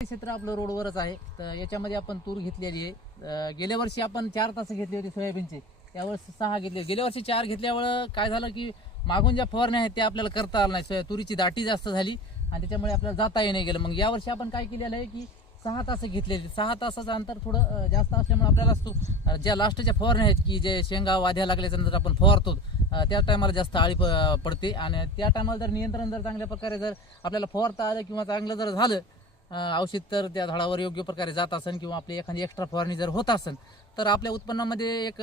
क्षेत्र आपलं रोडवरच आहे. तर याच्यामध्ये आपण तूर घेतलेली आहे. गेल्या वर्षी आपण 4 तास घेतले होते सोयाबीनचे, यावर्षी 6 घेतले. गेल्या वर्षी 4 घेतल्यामुळे काय झालं की मागून ज्या फवारण्या आहेत त्या आपल्याला करता आलं नाही. तुरीची दाटी जास्त झाली आणि त्याच्यामुळे आपल्याला जाताही नाही गेलं. मग यावर्षी आपण काय केलेलं आहे की 6 तास घेतलेले. 6 तासाचं अंतर थोडं जास्त असल्यामुळे आपल्याला ज्या लास्टच्या फवारण्या आहेत की जे शेंगा वाध्या लागल्याच्या नंतर आपण फवारतो त्या टायमाला जास्त आळी पडते. आणि त्या टायमाला जर नियंत्रण जर चांगल्या प्रकारे जर आपल्याला फवारता आलं किंवा चांगलं जर झालं औषध तर त्या झाडावर योग्य प्रकारे जात असेल किंवा आपली एखादी एक्स्ट्रा फवारणी जर होत असेल तर आपल्या उत्पन्नामध्ये एक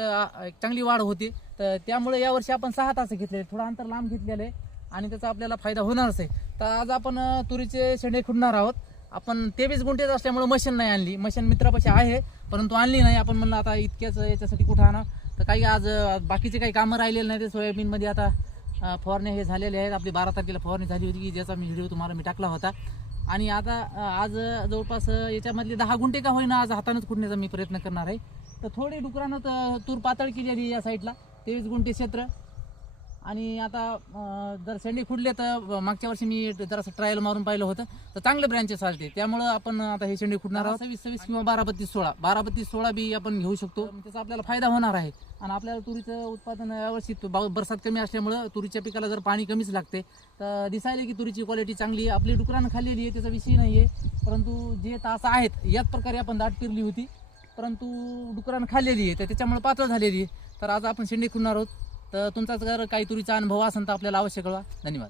चांगली वाढ होते. तर त्यामुळे यावर्षी आपण 6 तास घेतले, थोडं अंतर लांब घेतलेलं आहे आणि त्याचा आपल्याला फायदा होणारच आहे. तर आज आपण तुरीचे शेंडे खुडणार आहोत. आपण 23 गुंठेच असल्यामुळे मशीन नाही आणली. मशीन मित्रापाशी आहे परंतु आणली नाही. आपण म्हणलं आता इतक्याच याच्यासाठी कुठं आणा. तर काही आज बाकीचे काही कामं राहिलेले नाही. ते सोयाबीनमध्ये आता फवारणी हे झालेले आहेत. आपली 12 तारखेला फवारणी झाली होती की ज्याचा व्हिडिओ तुम्हाला मी टाकला होता. आणि आता आज जवळपास याच्यामधले 10 गुंठे का होईना आज हातानंच खुडण्याचा मी प्रयत्न करणार आहे. तर थोडी डुकरानं तूर पातळ केलेली या साईडला 23 गुंठे क्षेत्र. आणि आता जर शेंडे खुडले तर मागच्या वर्षी मी जरासं ट्रायल मारून पाहिलं होतं तर चांगले ब्रँचेस आलते. त्यामुळं आपण आता हे शेंडे खुडणार आहोत. 26 किंवा 12-32-16 बी आपण घेऊ शकतो. त्याचा आपल्याला फायदा होणार आहे. आणि आपल्याला तुरीचं उत्पादन यावर्षी बरसात कमी असल्यामुळं तुरीच्या पिकाला जर पाणी कमीच लागते तर दिसायला की तुरीची क्वालिटी चांगली आहे. आपली डुकरानं खाल्लेली आहे त्याचा विषय नाही आहे. परंतु जे तास आहेत याच प्रकारे आपण दाट पेरली होती परंतु डुकरानं खाल्लेली आहे तर त्याच्यामुळे पातळ झालेली आहे. तर आज आपण शेंडे खुडणार आहोत. तर तुमचा जर काही तुरीचा अनुभव असेल तर आपल्याला अवश्य कळवा. धन्यवाद.